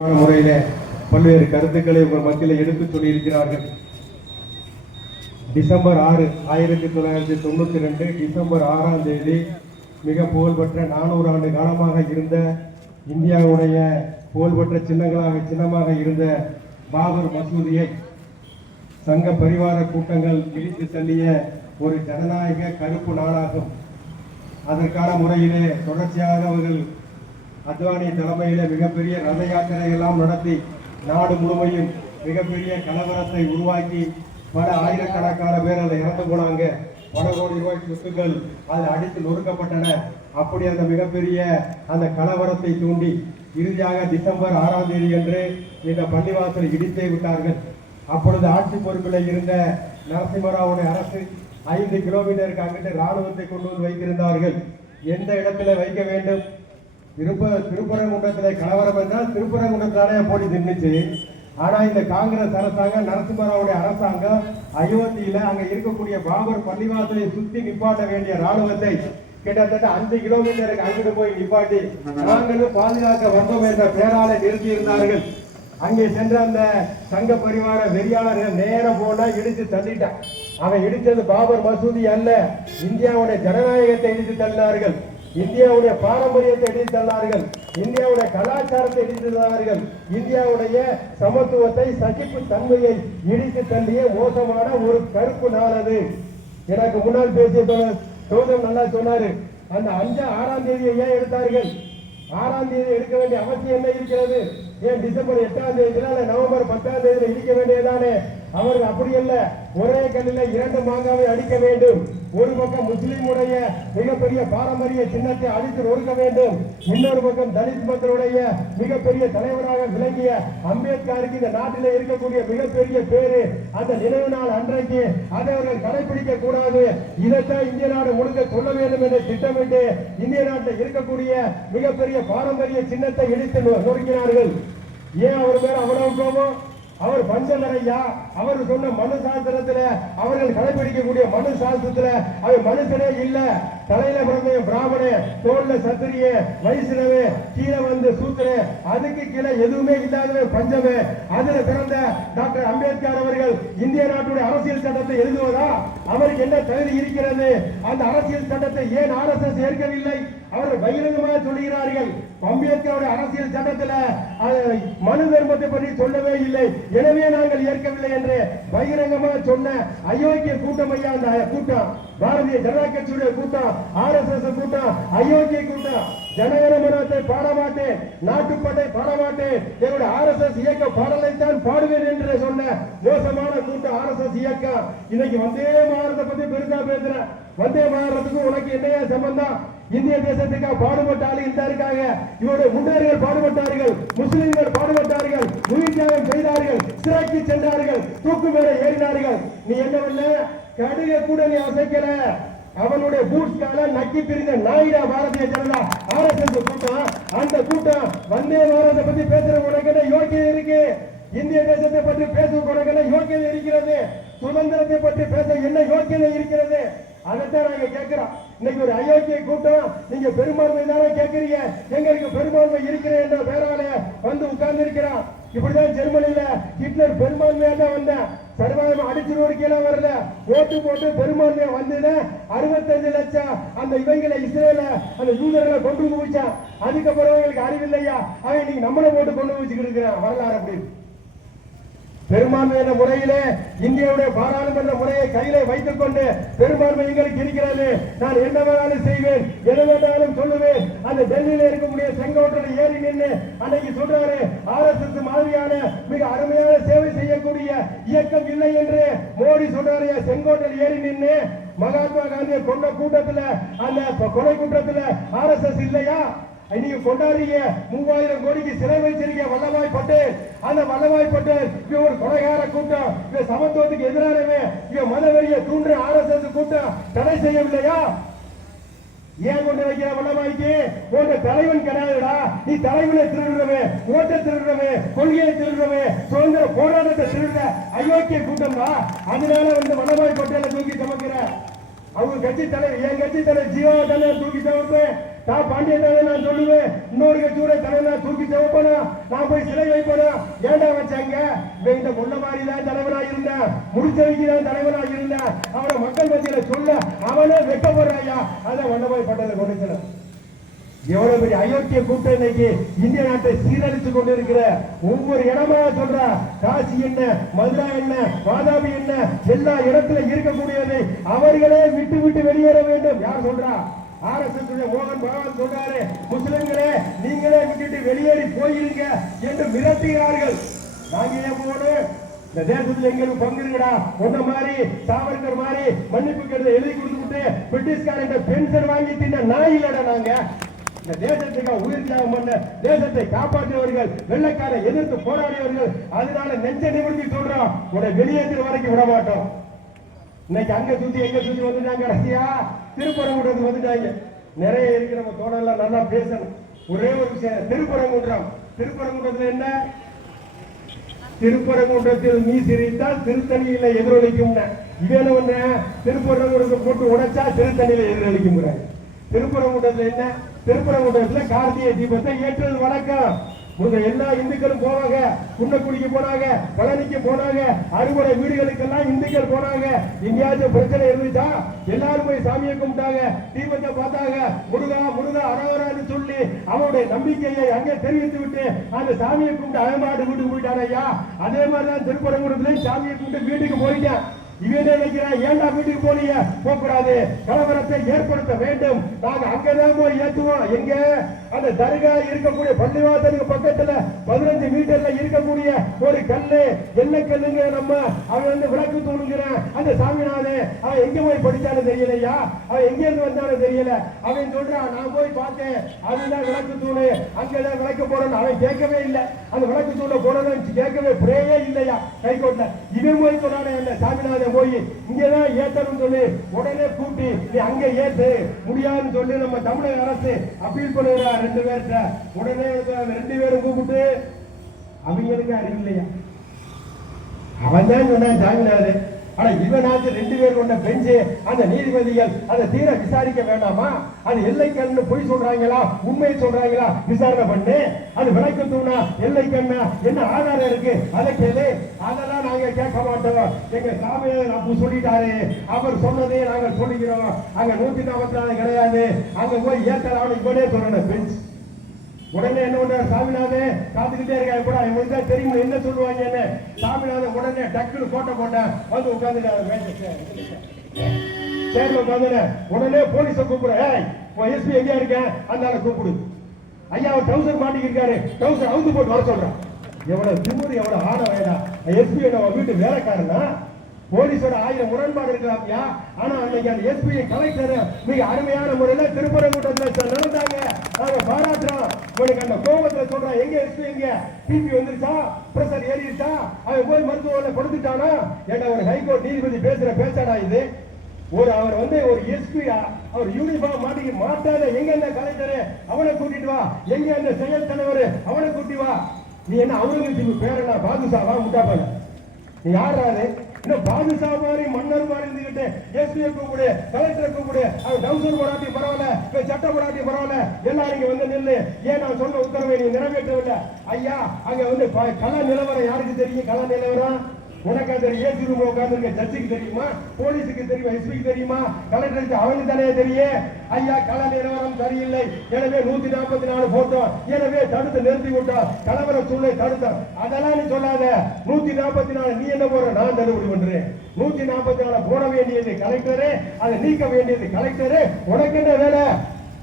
முறையில பல்வேறு கருத்துக்களை உங்கள் மத்தியில் எடுத்து சொல்லியிருக்கிறார்கள். டிசம்பர் ஆறு ஆயிரத்தி தொள்ளாயிரத்தி தொண்ணூத்தி ரெண்டு டிசம்பர் ஆறாம் தேதி மிக புகழ்பெற்ற நானூறு ஆண்டு காலமாக இருந்த இந்தியாவுடைய புகழ்பெற்ற சின்னங்களாக சின்னமாக இருந்த பாபர் மசூதியை சங்க பரிவார கூட்டங்கள் இடித்து தள்ளிய ஒரு ஜனநாயக கருப்பு நாடாகும். அதற்கான முறையிலே தொடர்ச்சியாக அவர்கள் அத்வானி தலைமையிலே மிகப்பெரிய ரத யாத்திரை எல்லாம் நடத்தி நாடு முழுமையும் மிகப்பெரிய கலவரத்தை உருவாக்கி பல ஆயிரக்கணக்கான பேர் அதில் இறந்து போனாங்க. பல கோடி ரூபாய் சொத்துக்கள் அதில் அடித்து நொறுக்கப்பட்டன. அப்படி அந்த மிகப்பெரிய அந்த கலவரத்தை தூண்டி இறுதியாக டிசம்பர் ஆறாம் தேதி என்று இந்த பள்ளிவாசலை இடித்தே விட்டார்கள். அப்பொழுது ஆட்சி பொறுப்பில் இருந்த நரசிம்மராவுடைய அரசு ஐந்து கிலோமீட்டருக்கு அங்கிட்டு ராணுவத்தை கொண்டு வந்து வைத்திருந்தார்கள். எந்த இடத்துல வைக்க வேண்டும்? திருப்ப திருப்பரங்குன்றத்தில் கலவரம் என்றால் திருப்பரங்குன்றத்தாலே போட்டி நின்றுச்சு ஆனால் இந்த காங்கிரஸ் அரசாங்கம் நரசிம்மராவுடைய அரசாங்கம் அயோத்தியில் அங்கே இருக்கக்கூடிய பாபர் பள்ளிவாசலை சுற்றி நிப்பாட்ட வேண்டிய ராணுவத்தை கிட்டத்தட்ட அஞ்சு கிலோமீட்டருக்கு அங்கிட்டு போய் நிப்பாட்டி நாங்களும் பாதுகாக்க வந்தோம் என்ற பெயரால நிறுத்தி இருந்தார்கள் அங்கே சென்ற அந்த சங்க பரிவார வெறியாளர்கள் நேர போனா இடிச்சு தள்ளிட்டான். அவன் இடித்தது பாபர் மசூதி அல்ல இந்தியாவுடைய ஜனநாயகத்தை இடித்து தள்ளினார்கள். இந்தியாவுடைய பாரம்பரியத்தை எடுத்து தந்தார்கள். இந்தியாவுடைய கலாச்சாரத்தை இடித்து தந்தார்கள். இந்தியாவுடைய சமத்துவத்தை சகிப்பு தன்மையை இடித்து தள்ளிய மோசமான ஒரு கருப்பு நாள் அது எனக்கு முன்னால் பேசிய நல்லா சொன்னாரு. அந்த அஞ்சு ஆறாம் தேதியை ஏன் எடுத்தார்கள்? ஆறாம் தேதி எடுக்க வேண்டிய அவசியம் என்ன இருக்கிறது? ஏன் டிசம்பர் எட்டாம் தேதியில நவம்பர் பத்தாம் தேதியில இடிக்க வேண்டியதானே அவர்கள் அப்படி அல்ல. ஒரே கல்லில் இரண்டு மாங்காவை அடிக்க வேண்டும். ஒரு பக்கம் முஸ்லிமுடைய மிகப்பெரிய பாரம்பரிய சின்னத்தை அடித்து ஒடுக்க வேண்டும். இன்னொரு பக்கம் தலித் மக்களுடைய மிகப்பெரிய தலைவராக விளங்கிய அம்பேத்கருக்கு இந்த நாட்டில் இருக்கக்கூடிய மிகப்பெரிய பேரு அந்த நினைவு நாள் அன்றைக்கு அதை அவர்கள் கடைபிடிக்க கூடாது. இதைத்தான் இந்திய நாடு முழுக்க சொல்ல வேண்டும் என்று திட்டமிட்டு இந்திய நாட்டில் இருக்கக்கூடிய மிகப்பெரிய பாரம்பரிய சின்னத்தை இடித்து நொ- நொறுக்கினார்கள். ஏன் அவர் மேல அவ்வளவு கோபம் அவர் பஞ்சமரையா அவர் சொன்ன மனு சாஸ்திரத்துல அவர்கள் கடைபிடிக்கக்கூடிய மனு சாஸ்திரத்துல அவர் மனுஷனே இல்ல. தலையில பிறந்த பிராமண தோல்ல சத்திரிய வைஷ்ணவே கீழே வந்து சூத்திர அதுக்கு கீழே எதுவுமே இல்லாதவே பஞ்சமே. அதுல பிறந்த டாக்டர் அம்பேத்கர் அவர்கள் இந்திய நாட்டுடைய அரசியல் சட்டத்தை எழுதுவதா? அவருக்கு என்ன தகுதி இருக்கிறது? அந்த அரசியல் சட்டத்தை ஏன் ஆர்எஸ்எஸ் ஏற்கவில்லை? அவர்கள் பகிரங்கமாக சொல்கிறார்கள் அம்பேத்கருடைய அரசியல் சட்டத்துல மனு தர்மத்தை பற்றி சொல்லவே இல்லை. எனவே நாங்கள் ஏற்கவில்லை என்று பகிரங்கமாக சொன்ன அயோக்கிய கூட்டம் ஐயா அந்த கூட்டம் பாரதிய ஜனதா கட்சியுடைய கூட்டம். ஆர் எஸ் எஸ் கூட்டம் அயோக்கிய கூட்டம். ஜனகன மனத்தை பாடமாட்டேன் நாட்டுப்பட்டை பாடமாட்டேன். என்னுடைய ஆர் எஸ் எஸ் இயக்க பாடலைத்தான் பாடுவேன் என்று சொன்ன மோசமான கூட்டம் ஆர் எஸ் எஸ் இயக்கம். இன்னைக்கு வந்தே மாநிலத்தை பத்தி பெருசா பேசுறேன் வந்தே மாநிலத்துக்கு உனக்கு என்னையா சம்பந்தம்? இந்திய தேசத்துக்காக பாடுபட்ட ஆளு இந்த இருக்காங்க. இவருடைய முன்னோர்கள் பாடுபட்டார்கள் முஸ்லிம்கள் பாடுபட்டார்கள் உயிர்த்தியாகம் செய்தார்கள் சிறைக்கு சென்றார்கள் தூக்கு மேல ஏறினார்கள். நீ என்ன பண்ண? கடுக கூட நீ அசைக்கல. அவனுடைய பூட்ஸ் கால நக்கி பிரிந்த நாயிடா பாரதிய ஜனதா ஆர்எஸ்எஸ் கூட்டம். அந்த கூட்டம் வந்தே பாரத பத்தி பேசுற உனக்கு யோக்கியம் இருக்கு? இந்திய தேசத்தை பற்றி பேச உனக்கு என்ன யோக்கியம் இருக்கிறது? சுதந்திரத்தை பற்றி பேச என்ன யோக்கியதை இருக்கிறது? அதைத்தான் நாங்க கேட்கிறோம். இன்னைக்கு ஒரு அயோக்கிய கூட்டம். நீங்க பெரும்பான்மை தானே கேட்கறீங்க. எங்களுக்கு பெரும்பான்மை இருக்கிறேன் என்ற பேரால வந்து வந்திருக்கிறான் இப்படிதான் ஜெர்மனியில ஹிட்லர் பெரும்பான்மையா தான் வந்தேன் சர்வாயம் சர்வாதம் அடிச்சுருவடிக்கையெல்லாம் வரல. ஓட்டு போட்டு பெரும்பான்மையா வந்தது. அறுபத்தஞ்சு லட்சம் அந்த இவங்களை இஸ்ரேல அந்த யூதர்களை கொண்டு குவிச்சான் அதுக்கப்புறம் அவங்களுக்கு அறிவில்லையா? அவன் இன்னைக்கு நம்மளை போட்டு கொண்டு வச்சுக்கிட்டு இருக்கிறான் வரலாறு அப்படின்னு பெரும்பான்மை என்ற முறையிலே இந்தியாவுடைய பாராளுமன்ற முறையை கையிலே வைத்துக் கொண்டு பெரும்பான்மை எங்களுக்கு இருக்கிறது. நான் என்ன வேணாலும் செய்வேன் எது வேணாலும் சொல்லுவேன். அந்த டெல்லியில இருக்கக்கூடிய செங்கோட்டில் ஏறி நின்று அன்னைக்கு சொல்றாரு ஆர்எஸ்எஸ் மாதிரியான மிக அருமையான சேவை செய்யக்கூடிய இயக்கம் இல்லை என்று. மோடி சொல்றாரு செங்கோட்டையில் ஏறி நின்று மகாத்மா காந்தியை கொண்ட கூட்டத்துல அந்த கொலை கூட்டத்துல ஆர்எஸ்எஸ் இல்லையா? நீங்க கொண்டாடுறீங்க மூவாயிரம் கோடிக்கு சிலை வச்சிருக்கீங்க வல்லவாய் பட்டேல். அந்த வல்லபாய் பட்டேல் இவன் ஒரு கொலைகார கூட்டம். இவ சமத்துவத்துக்கு எதிரானவே இவன் மதவெறிய தூண்டுற ஆர்எஸ்எஸ் கூட்டம். தடை செய்யவில்லையா? ஏன் கொண்டு வைக்கிற வல்லவாய்க்கு உங்க தலைவன் கிடையாதுடா. நீ தலைவனை திருடுறவே ஓட்ட திருடுறவே கொள்கையை திருடுறவே சுதந்திர போராட்டத்தை திருடுற அயோக்கிய கூட்டம் தான் அதனால வந்து வல்லவாய் பட்டேலை தூக்கி சமக்கிற. அவங்க கட்சி தலைவர் என் கட்சி தலைவர் ஜீவா தலைவர் தூக்கி தவிர்த்து நான் பாண்டியன் தானே நான் சொல்லுவேன். இன்னொரு கட்சியோட தலைவனா தூக்கி செவப்பனா? நான் போய் சிலை வைப்பனா? ஏண்டா வச்சாங்க இந்த முன்ன மாதிரி தான் தலைவனா இருந்தேன் முடிச்சவைக்கு தான் தலைவனா இருந்தேன் அவனை மக்கள் மத்தியில சொல்ல அவனே வெட்டப்படுறாயா அதான் வண்ணபாய் பட்டத்தை கொண்டு எவ்வளவு பெரிய அயோக்கிய கூட்டம் இன்னைக்கு இந்திய நாட்டை சீரழித்து கொண்டிருக்கிற ஒவ்வொரு இடமா சொல்ற காசி என்ன மதுரா என்ன வாதாபி என்ன எல்லா இடத்துல இருக்கக்கூடியதை அவர்களே விட்டு விட்டு வெளியேற வேண்டும். யார் சொல்றா? ஆர் மோகன் பகவான் சொல்றாரு முஸ்லிம்களே நீங்களே விட்டுட்டு வெளியேறி போயிருங்க என்று மிரட்டுகிறார்கள். நாங்க ஏன் இந்த தேசத்துல எங்களுக்கு பங்கு இருக்குடா மாதிரி சாவர்கர் மாதிரி மன்னிப்பு கருத எழுதி கொடுத்துட்டு பிரிட்டிஷ்காரன் பென்ஷன் வாங்கி தின்ன நாய் இல்லடா நாங்க. இந்த தேசத்துக்கு உயிர் தியாகம் பண்ண தேசத்தை காப்பாற்றியவர்கள் வெள்ளக்கார எதிர்த்து போராடியவர்கள் அதனால நெஞ்ச நிமிர்த்தி சொல்றோம். உன்னை வெளியேற்ற வரைக்கும் விட மாட்டோம் இன்னைக்கு அங்க சுத்தி எங்க சுத்தி வந்துட்டாங்க ரசியா திருப்பரங்குன்றத்துக்கு வந்துட்டாங்க. நிறைய இருக்கு நம்ம தோணெல்லாம் நல்லா பேசணும். ஒரே ஒரு விஷயம் திருப்பரங்குன்றம். திருப்பரங்குன்றத்துல என்ன? திருப்பரங்குன்றத்தில் நீ சிரித்தால் திருத்தணியில எதிரொலிக்கும் இவன் ஒண்ணு? திருப்பரங்குன்றத்தை போட்டு உடைச்சா திருத்தணியில எதிரொலிக்கும் திருப்பரங்குன்றத்துல என்ன? திருப்பரங்குன்றத்துல கார்த்திகை தீபத்தை ஏற்றது வணக்கம். உங்க எல்லா இந்துக்களும் போவாங்க குன்னக்குடிக்கு போனாங்க பழனிக்கு போனாங்க அறுவடை வீடுகளுக்கெல்லாம் இந்துக்கள் போனாங்க. எங்கேயாச்சும் பிரச்சனை இருந்துச்சா? எல்லாரும் போய் சாமியை கும்பிட்டாங்க தீபத்தை பார்த்தாங்க. முருகா முருகா அரோரான்னு சொல்லி அவனுடைய நம்பிக்கையை அங்கே தெரிவித்து விட்டு அந்த சாமியை கும்பிட்டு அயமாடு வீட்டுக்கு போயிட்டான் ஐயா. அதே மாதிரி தான் திருப்பரங்குன்றத்துலயும் சாமியை கும்பிட்டு வீட்டுக்கு போயிட்டேன். இவனே நினைக்கிறான் ஏன்டா வீட்டுக்கு போனீங்க? போகக்கூடாது. கலவரத்தை ஏற்படுத்த வேண்டும். நாங்க அங்கதான் போய் ஏத்துவோம். எங்க? அந்த தர்கா இருக்கக்கூடிய பள்ளிவாசலுக்கு பக்கத்துல பதினஞ்சு மீட்டர்ல இருக்கக்கூடிய ஒரு கல்லு. என்ன கல்லுங்க நம்ம? அவன் வந்து விளக்கு தூணுங்கிறான் அந்த சாமிநாதன் அவன் எங்க போய் படிச்சாலும் தெரியலையா? அவன் எங்க இருந்து வந்தாலும் தெரியல. அவன் சொல்றான் நான் போய் பார்த்தேன். அதுதான் விளக்கு தூணு. அங்கதான் விளக்கு போடணும். அவன் கேட்கவே இல்லை. அந்த விளக்கு தூணை போடணும் கேட்கவே பிரேயே இல்லையா கைகோட்டில் இவன் போய் சொன்னானே அந்த சாமிநாதன் போய் இங்கதான் ஏத்தணும் சொல்லி. உடனே கூட்டி நீ அங்க ஏத்து. முடியாதுன்னு சொல்லி. நம்ம தமிழக அரசு அப்பீல் பண்ணுகிறாரு. ரெண்டு பேர்கிட்ட உடனே ரெண்டு பேரும் கூப்பிட்டு அவங்களுக்கு அறிவில்லையா அவன் தான் சொன்னான் சாமிநாதன் ஆனா இவனாச்சு ரெண்டு பேர் கொண்ட பெஞ்சு அந்த நீதிபதிகள் அதை தீர விசாரிக்க வேண்டாமா? அது எல்லை கண்ணு பொய் சொல்றாங்களா? உண்மையை சொல்றாங்களா? விசாரணை பண்ணு. அது விளக்கம் தூணா? எல்லைக்கண்ணா? என்ன ஆதாரம் இருக்கு? அதை கேளு. அதெல்லாம் நாங்க கேட்க மாட்டோம். எங்க சாமியார் அப்போ சொல்லிட்டாரு. அவர் சொன்னதே நாங்க சொல்லிக்கிறோம். அங்க நூத்தி நாற்பத்தி நாலு கிடையாது. அங்க போய் ஏத்தலாம் இவனே சொல்றேன் பெஞ்ச். உடனே என்ன பண்றாரு சாமிநாதே காத்துக்கிட்டே இருக்கா கூட அவங்களுக்கு தான் தெரியும் என்ன சொல்லுவாங்க என்ன? சாமிநாதன் உடனே டக்குனு போட்ட போட்டேன் வந்து உட்காந்துட்டாரு சேர்ல உட்காந்துட உடனே போலீஸ கூப்பிடு ஏய் உன் எஸ்பி எங்கேயா இருக்கேன் அந்த கூப்பிடு. ஐயா அவர் டவுசர் மாட்டிக்கிருக்காரு டவுசர் அவுந்து போட்டு வர சொல்றான் எவ்வளவு திமுரு எவ்வளவு ஆட வேண்டாம் எஸ்பி நம்ம வீட்டு வேலைக்காரனா? போலீஸோட ஆயிரம் முரண்பாடு இருக்கலாம்யா ஆனா அன்னைக்கு அந்த எஸ்பி கலெக்டர் மிக அருமையான முறையில திருப்பரங்குன்றத்துல நடந்தாங்க. நாங்க பாரா உனக்கு அந்த கோபத்துல சொல்றான் எங்க எஸ்பி எங்க பிபி வந்துருச்சா? பிரஷர் ஏறிடுச்சா? அவன் போய் மருத்துவமனை கொடுத்துட்டானா ஏன்னா ஒரு ஹைகோர்ட் நீதிபதி பேசுற பேச்சாடா இது? ஒரு அவர் வந்து ஒரு எஸ்பி அவர் யூனிஃபார்ம் மாட்டிக்க மாட்டாத எங்க அந்த கலெக்டர்? அவனை கூட்டிட்டு வா. எங்க அந்த செயல் தலைவர்? அவனை கூட்டி வா. நீ என்ன அவுரங்கசீப் பேரனா பாதுஷாவா முட்டாப்பான நீ யாராரு இந்த பாதுஷா மாதிரி மன்னர் மாதிரி இருந்துகிட்டு எஸ்பியை கூப்பிடு கலெக்டர் கூப்பிடு அது டவுசர் போடாட்டி பரவாயில்ல சட்ட சட்டம் போடாட்டி பரவாயில்ல எல்லாரும் இங்க வந்து நில்லு. ஏன் நான் சொன்ன உத்தரவை நீ நிறைவேற்றவில்லை? ஐயா அங்க வந்து கல நிலவரம் யாருக்கு தெரியும்? கல நிலவரம்? உனக்கு அது ஏசி ரூம் உட்காந்துருக்க ஜட்ஜுக்கு தெரியுமா? போலீஸுக்கு தெரியுமா? எஸ்பிக்கு தெரியுமா? கலெக்டருக்கு அவனுக்கு தானே தெரியும். ஐயா கள நிலவரம் சரியில்லை. எனவே நூத்தி நாற்பத்தி நாலு போட்டோம் எனவே தடுத்து நிறுத்தி விட்டோம் கலவர சூழ்நிலை தடுத்தோம் அதெல்லாம் நீ சொல்லாத. நூத்தி நாற்பத்தி நாலு நீ என்ன போற நான் தள்ளுபடி பண்றேன். நூத்தி நாற்பத்தி நாலு போட வேண்டியது கலெக்டரு. அதை நீக்க வேண்டியது கலெக்டரு. உனக்கு என்ன வேலை?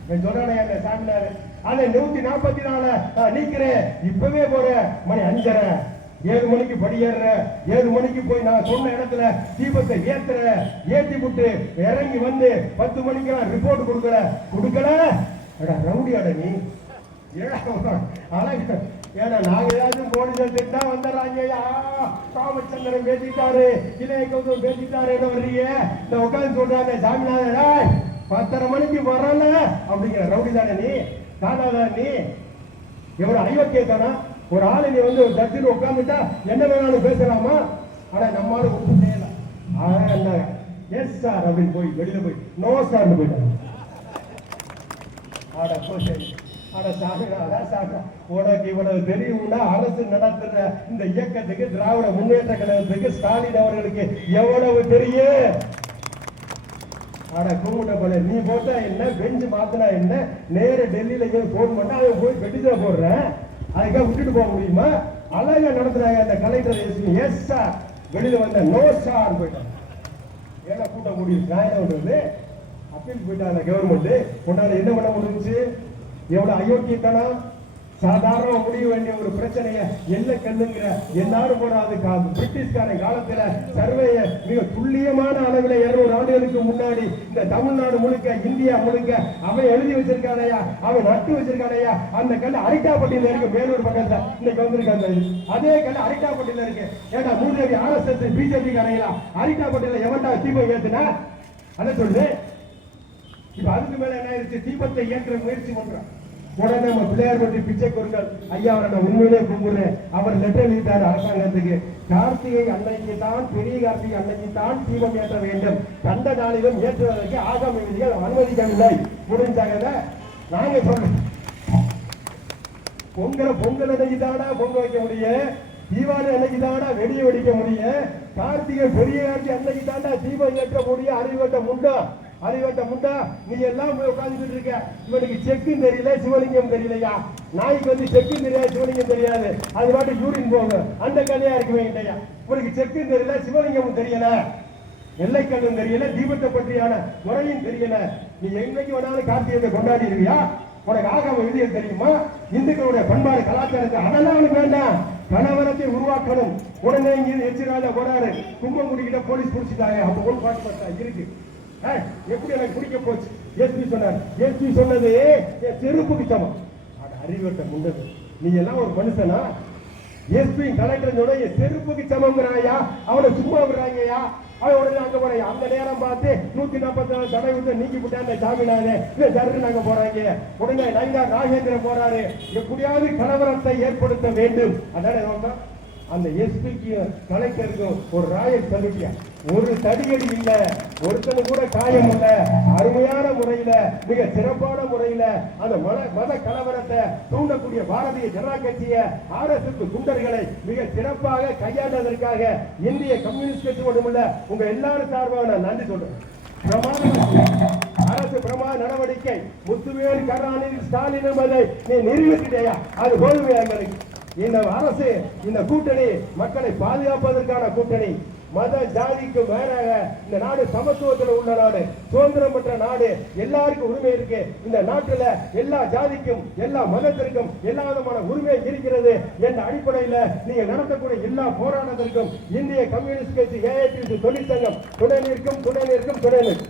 நான் சொன்னானே அந்த சாமினாரு அதை நூத்தி நாற்பத்தி நாலு நான் நீக்கிறேன். இப்பவே போறேன். மணி அஞ்சரை. ஏழு மணிக்கு படியேற ஏழு மணிக்கு போய் நான் சொன்ன இடத்துல தீபத்தை ஏத்துற ஏத்தி விட்டு இறங்கி வந்து பத்து மணிக்கு ரிப்போர்ட் கொடுக்கல கொடுக்கல? அடா ரவுடி அட நீ. ஏடா, அழகு. ஏன்னா நாங்க ஏதாச்சும் போலீஸ் திட்டா வந்துடுறாங்க ராமச்சந்திரன் பேசிட்டாரு இளைய கௌதம் பேசிட்டாரு என்ன வர்றீங்க? இந்த உட்காந்து சொல்றாங்க சாமிநாதன் பத்தரை மணிக்கு வரல அப்படிங்கிற ரவுடி தானே நீ? தானாதா நீ? எவ்வளவு அயோக்கியத்தானா ஒரு ஆள் நீ வந்து ஒரு உட்காந்துட்டா என்ன வேணாலும் பேசலாமா? ஆனா நம்மால ஒப்பு செய்யல. எஸ் சார் அப்படின்னு போய் வெளியில போய் நோ சார்னு போயிட்டாங்க ஆட கோஷன் ஆட சாகுறாடா உனக்கு இவ்வளவு தெரியும்னா அரசு நடத்துற இந்த இயக்கத்துக்கு திராவிட முன்னேற்ற கழகத்துக்கு ஸ்டாலின் அவர்களுக்கு எவ்வளவு தெரியும்? ஆட கும்பிட்ட போல. நீ போட்டா என்ன? பெஞ்சு மாத்தினா என்ன? நேர டெல்லியில போன் பண்ணா அவன் போய் பெட்டிதான் போடுறேன். அதுக்காக விட்டுட்டு போக முடியுமா? அழகா நடத்துறாங்க அந்த கலெக்டர் எஸ் சார் வெளியில வந்த நோ சார் போயிட்டாங்க ஏன்னா கூட்ட முடியும் நியாயம் பண்றது அப்பீல் போயிட்டாங்க கவர்மெண்ட் உன்னால என்ன பண்ண முடிஞ்சு எவ்வளவு அயோக்கியத்தனம்? சாதாரண முடிய வேண்டிய ஒரு பிரச்சனையை என்ன கண்ணுங்கிற எல்லாரும் போடாது அது கா- பிரிட்டிஷ்காரன் காலத்துல சர்வைய மிக துல்லியமான அளவில் இருநூறு ஆண்டுகளுக்கு முன்னாடி இந்த தமிழ்நாடு முழுக்க இந்தியா முழுக்க அவன் எழுதி வச்சிருக்கானையா? அவன் நட்டு வச்சிருக்கானையா? அந்த கல் அரிட்டாப்பட்டியில இருக்கு வேலூர் பக்கத்துல. இன்னைக்கு வந்திருக்காங்க அதே கல் அரிட்டாப்பட்டியில இருக்கு. ஏன்னா மூதேவி ஆர்எஸ்எஸ் பிஜேபி காரையா அரிட்டாப்பட்டியில எவன்டா தீபம் ஏத்துனா? அதை சொல்லு இப்ப அதுக்கு மேல என்ன ஆயிருச்சு? தீபத்தை ஏற்ற முயற்சி பண்றான். உடனே நம்ம பிள்ளையார் பற்றி பிச்சை கொடுங்கள். ஐயா அவரை நான் உண்மையிலே கும்பிடுறேன். அவர் லெட்டர் எழுதிட்டார் அரசாங்கத்துக்கு. கார்த்திகை அன்னைக்கு தான் பெரிய கார்த்திகை அன்னைக்கு தான் தீபம் ஏற்ற வேண்டும். கண்ட நாளிலும் ஏற்றுவதற்கு ஆகம் எழுதிகள் அனுமதிக்கவில்லை. முடிஞ்சாங்க நாங்க சொல்றோம். பொங்கல் பொங்கல் அன்னைக்கு தானா பொங்கல் வைக்க முடியும்? தீபாவளி அன்னைக்கு தானா வெடிய வெடிக்க முடியும்? கார்த்திகை பெரிய கார்த்திகை அன்னைக்கு தாண்டா தீபம் ஏற்ற முடியும் அறிவட்ட உண்டா? அறிவேட்ட முண்டா நீ எல்லாம் போய் உட்காந்துக்கிட்டு இருக்க. இவனுக்கு செக்கும் தெரியல சிவலிங்கம் தெரியலையா? நாய்க்கு வந்து செக்கும் தெரியாது சிவலிங்கம் தெரியாது. அது பாட்டு யூரின் போங்க அந்த கதையா இருக்கு இல்லையா? உனக்கு செக்கும் தெரியல சிவலிங்கமும் தெரியல. எல்லைக்கல்லும் தெரியல தீபத்தை பற்றியான முறையும் தெரியல. நீ என்னைக்கு வேணாலும் கார்த்திகை கொண்டாடி இருக்கியா உனக்கு ஆகம விதிகள் தெரியுமா? இந்துக்களுடைய பண்பாடு கலாச்சாரத்தை அதெல்லாம் அவனுக்கு வேண்டாம். கலவரத்தை உருவாக்கணும். உடனே இங்கே எச்சிராஜா போறாரு கும்பங்குடி கிட்ட போலீஸ் பிடிச்சிட்டாங்க. அப்ப ஒரு பாட்டு பார்த்தா இருக்கு. எப்படி எனக்கு பிடிக்க போச்சு? எஸ்பி சொன்னார். எஸ்பி சொன்னது என் செருப்புக்கு சமம். அது அறிவட்ட முண்டது நீ எல்லாம் ஒரு மனுஷனா? எஸ்பி கலெக்டர் சொன்ன என் செருப்புக்கு சமங்கிறாயா அவனை சும்மா விடுறாங்கய்யா? அவன் உடனே அங்க போறாங்க அந்த நேரம் பார்த்து நூத்தி நாற்பத்தி நாலு தடை வந்து நீக்கி விட்டா அந்த ஜாமீனானே இல்ல ஜருக்கு நாங்க போறாங்க. உடனே நங்கா ராஜேந்திரன் போறாரு. எப்படியாவது கலவரத்தை ஏற்படுத்த வேண்டும். அதானே அந்த எஸ்பிக்கு கலெக்டருக்கு ஒரு ராயல் சலுக்கியா ஒரு தடியடி இல்ல ஒருத்தனு கூட காயம் இல்ல அருமையான முறையில மிக சிறப்பான முறையில அந்த மத மத கலவரத்தை தூண்டக்கூடிய பாரதிய ஜனதா கட்சிய ஆர்எஸ்எஸ் குண்டர்களை மிக சிறப்பாக கையாண்டதற்காக இந்திய கம்யூனிஸ்ட் கட்சி மட்டுமல்ல உங்க எல்லாரும் சார்பாக நான் நன்றி சொல்றேன். பிரமாண அரசு பிரமாத நடவடிக்கை முத்துவேல் கருணாநிதி ஸ்டாலின் என்பதை நீ நிரூபிச்சிட்டேயா? அது போதுமே எங்களுக்கு. இந்த அரசு இந்த கூட்டணி மக்களை பாதுகாப்பதற்கான கூட்டணி. மத ஜாதிக்கு மேலாக இந்த நாடு சமத்துவத்தில் உள்ள நாடு சுதந்திரம் பெற்ற நாடு எல்லாருக்கும் உரிமை இருக்கு. இந்த நாட்டில் எல்லா ஜாதிக்கும் எல்லா மதத்திற்கும் எல்லா விதமான உரிமை இருக்கிறது என்ற அடிப்படையில் நீங்க நடத்தக்கூடிய எல்லா போராட்டத்திற்கும் இந்திய கம்யூனிஸ்ட் கட்சி ஏஐடிசி தொழிற்சங்கம் துணை நிற்கும் துணை நிற்கும் துணை நிற்கும்.